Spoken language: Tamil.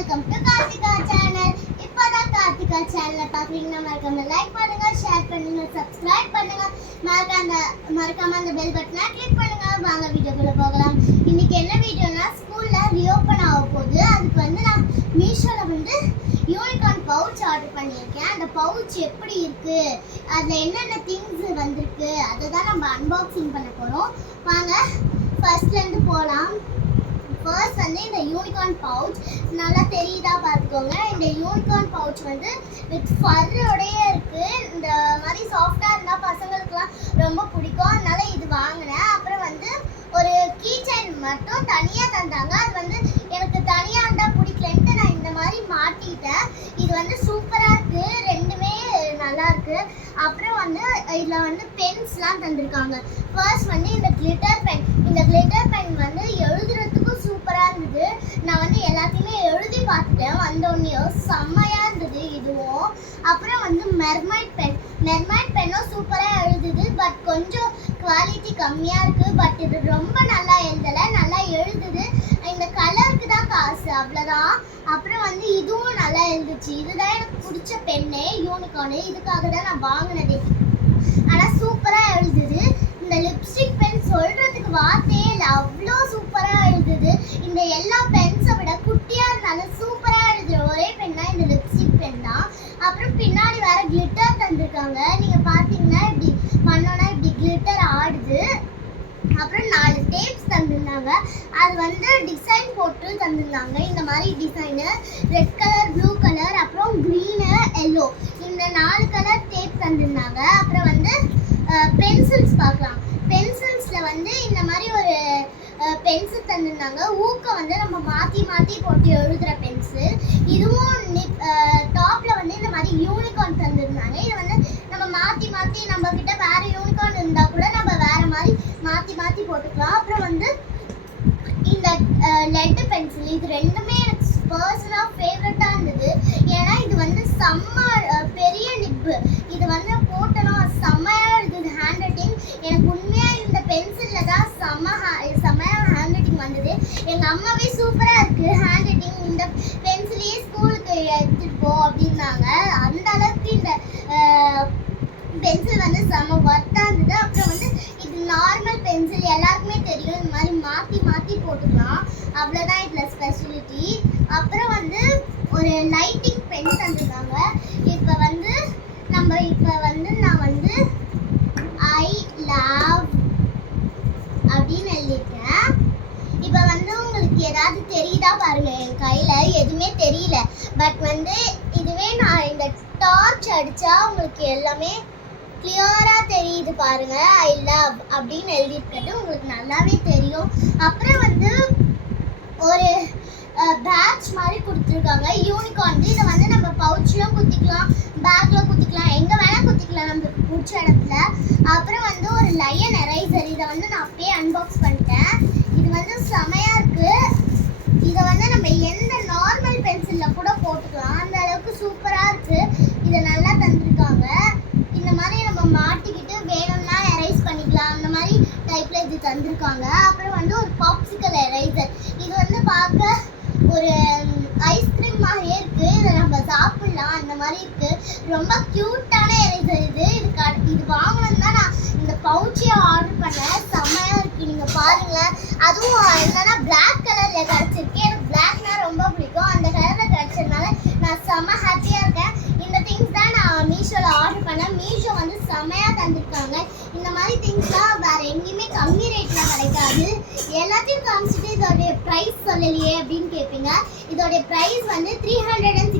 Welcome to Karthika channel. இப்போதான் கார்த்திகா சேனலை பார்க்குறீங்கன்னா மறக்காம லைக் பண்ணுங்க, ஷேர் பண்ணுங்க, சப்ஸ்கிரைப் பண்ணுங்க, மறக்காம அந்த பெல் பட்டனை கிளிக் பண்ணுங்க. வாங்க வீடியோக்குள்ள போகலாம். இன்னைக்கு என்ன வீடியோனா, ஸ்கூல்ல ரீஓப்பன் ஆக போகுது. அதுக்கு நான் மீஷோல யூனிகார்ன் பவுச் ஆர்டர் பண்ணியிருக்கேன். அந்த பவுச் எப்படி இருக்கு, அதில் என்னென்ன திங்ஸ் வந்திருக்கு, அதை தான் நம்ம அன்பாக்சிங் பண்ண போகிறோம். வாங்க ஃபர்ஸ்ட்லேருந்து போகலாம். ஃபர்ஸ்ட் இந்த யூனிகார்ன் பவுச் நல்லா தெரியுதா பார்த்துக்கோங்க. இந்த யூனிகார்ன் பவுச் வித் ஃபர்ரோடையே இருக்கு. இந்த மாதிரி சாஃப்டாக இருந்தால் பசங்களுக்குலாம் ரொம்ப பிடிக்கும், அதனால இது வாங்கினேன். அப்புறம் ஒரு கீ செயின் மட்டும் தனியாக தந்தாங்க. அது எனக்கு தனியாக இருந்தால் பிடிக்கலன்ட்டு நான் இந்த மாதிரி மாட்டிட்டேன். இது சூப்பராக இருக்கு, ரெண்டுமே நல்லா இருக்கு. அப்புறம் இதில் பென்ஸ்லாம் தந்திருக்காங்க. ஃபர்ஸ்ட் இந்த கிளிட்டர் பென். இந்த கிளிட்டர் பென் எழுதுறதுக்கும் சூப்பராக இருந்தது. நான் எல்லாத்தையுமே எழுதி பார்த்துட்டேன், வந்தோடனேயும் செம்மையாக இருந்தது இதுவும். அப்புறம் மெர்மைட் பென். மெர்மைட் பென்னும் சூப்பராக எழுதுது, பட் கொஞ்சம் குவாலிட்டி கம்மியாக இருக்குது. பட் இது ரொம்ப நல்லா எழுதலை, நல்லா எழுதுது. இந்த கலருக்கு தான் காசு, அவ்வளோதான். அப்புறம் இதுவும் நல்லா எழுதுச்சு. இதுதான் எனக்கு பிடிச்ச பெண்ணே, யூனிகார்னு. இதுக்காக தான் நான் வாங்கினதே. ஆனால் சூப்பராக எழுதுது. இந்த லிப்ஸ்டிக் பென் சொல்கிறதுக்கு வார்த்தையே இல்லை, அவ்வளோ சூப்பராக எழுதுது. இந்த எல்லா பென்ஸை விட குட்டியாக இருந்தாலும் சூப்பராக எழுதுகிற ஒரே பென்னா இந்த லிப்ஸ்டிக் பென் தான். அப்புறம் பின்னாடி வேறு கிளிட்டர் தந்திருக்காங்க. நீங்கள் பார்த்தீங்கன்னா இப்படி பண்ணோன்னா இப்படி கிளிட்டர் ஆடுது. அப்புறம் 4 டேப்ஸ் தந்திருந்தாங்க. அது டிசைன் போட்டு தந்திருந்தாங்க. இந்த மாதிரி design red colour, blue colour, அப்புறம் க்ரீனு, எல்லோ, இந்த 4 கலர் டேப் தந்திருந்தாங்க. அப்புறம் பென்சில்ஸ் பார்க்கலாம். பென்சில்ஸில் இந்த மாதிரி ஒரு பென்சில் தந்திருந்தாங்க. ஊக்க நம்ம மாற்றி மாற்றி போட்டு எழுதுகிற பென்சில். இதுவும் டாப்பில் இந்த மாதிரி யூனிகார்ன் தந்திருந்தாங்க. இதை நம்ம மாற்றி மாற்றி நம்மக்கிட்ட வேறு யூனிகார்ன் இருந்தால் கூட நம்ம வேறு மாதிரி மாற்றி மாற்றி போட்டுக்கலாம். அப்புறம் இந்த லெட் பென்சில், இது ரெண்டுமே எனக்கு பர்சனலாக ஃபேவரட்டாக இருந்தது. ஏன்னா இது செம்ம பெரிய நிப்பு. இது போட்டோன்னா செம்மையாக இருந்தது. ஹேண்ட் ரைட்டிங் எனக்கு உண்மையாக இந்த பென்சிலில் தான் செம்மையாக ஹேண்ட் ரைட்டிங் வந்தது. எங்கள் அம்மாவே சூப்பராக இருக்குது ஹேண்ட் ரைட்டிங், இந்த பென்சிலையே ஸ்கூலுக்கு எடுத்துகிட்டு போ அப்படின்னாங்க. அந்த அளவுக்கு இந்த பென்சில் செம்ம ஒர்த்தாக இருந்தது. அப்புறம் இது நார்மல் பென்சில், எல்லாருக்குமே தெரியும், இந்த மாதிரி மாற்றி மாற்றி போட்டுக்கலாம், அவ்வளோதான் இதில் ஸ்பெஷலிட்டி. அப்புறம் ஒரு லைட்டிங் பென் தந்துருக்காங்க. இப்போ நான் ஐ லவ் அப்படின்னு எழுதியிருக்கேன். இப்போ உங்களுக்கு ஏதாவது தெரியுதா பாருங்க. என் கையில் எதுவுமே தெரியல, பட் இதுவே நான் இந்த டார்ச் அடித்தா உங்களுக்கு எல்லாமே கிளியராக தெரியுது பாருங்க. ஐ லவ் அப்படின்னு எழுதியிருக்கிறது உங்களுக்கு நல்லாவே தெரியும். அப்புறம் ஒரு பேட்ச் மாதிரி கொடுத்துருக்காங்க யூனிகார்ன். இதை நம்ம பவுச்லையும் குத்திக்கலாம், பேக்கில் குத்திக்கலாம், எங்கே வேணால் குத்திக்கலாம் நம்மளுக்கு பிடிச்ச இடத்துல. அப்புறம் ஒரு லயன் எரேசர். இதை நான் அப்படியே அன்பாக்ஸ் பண்ணிட்டேன். இது செமையாக இருக்குது. இதை நம்ம எந்த நார்மல் பென்சிலில் கூட போட்டுக்கலாம், அந்த அளவுக்கு சூப்பராக இருக்குது. இதை நல்லா தந்துருக்காங்க. இந்த மாதிரி நம்ம மாட்டிக்கிட்டு வேணும்னா எரேஸ் பண்ணிக்கலாம், அந்த மாதிரி டைப்பில் இது தந்திருக்காங்க. அப்புறம் ஒரு பாப்சிக்கல் எரேசர். இது பார்க்க ஒரு ஐஸ்கிரீம் மாதிரியே இருக்குது. இதை நம்ம சாப்பிட்லாம், அந்த மாதிரி இருக்குது. ரொம்ப க்யூட்டான எரேசர் இது. இது வாங்கணும்னு தான் நான் இந்த பவுச்சியை ஆர்டர் பண்ணேன். செம்மையாக இருக்குது, நீங்கள் பாருங்களேன். அதுவும் என்னன்னா பிளாக் கலரில் கிடச்சிருக்கு. எனக்கு பிளாக்னா ரொம்ப பிடிக்கும், அந்த கலரில் கிடச்சதுனால நான் செம்ம ஹாப்பியாக இருக்கேன். இந்த திங்ஸ் தான் நான் மீஷோவில் ஆர்டர் பண்ணேன். மீஷோ செம்மையாக தந்திருக்காங்க. இந்த மாதிரி திங்ஸ்லாம் வேறு எங்கேயுமே கம்மி ரேட்டில் கிடைக்காது. எல்லாத்தையும் காமிச்சிட்டு இதோடைய ப்ரைஸ் சொல்லலையே அப்படின்னு கேட்பீங்க. இதோடைய ப்ரைஸ் 360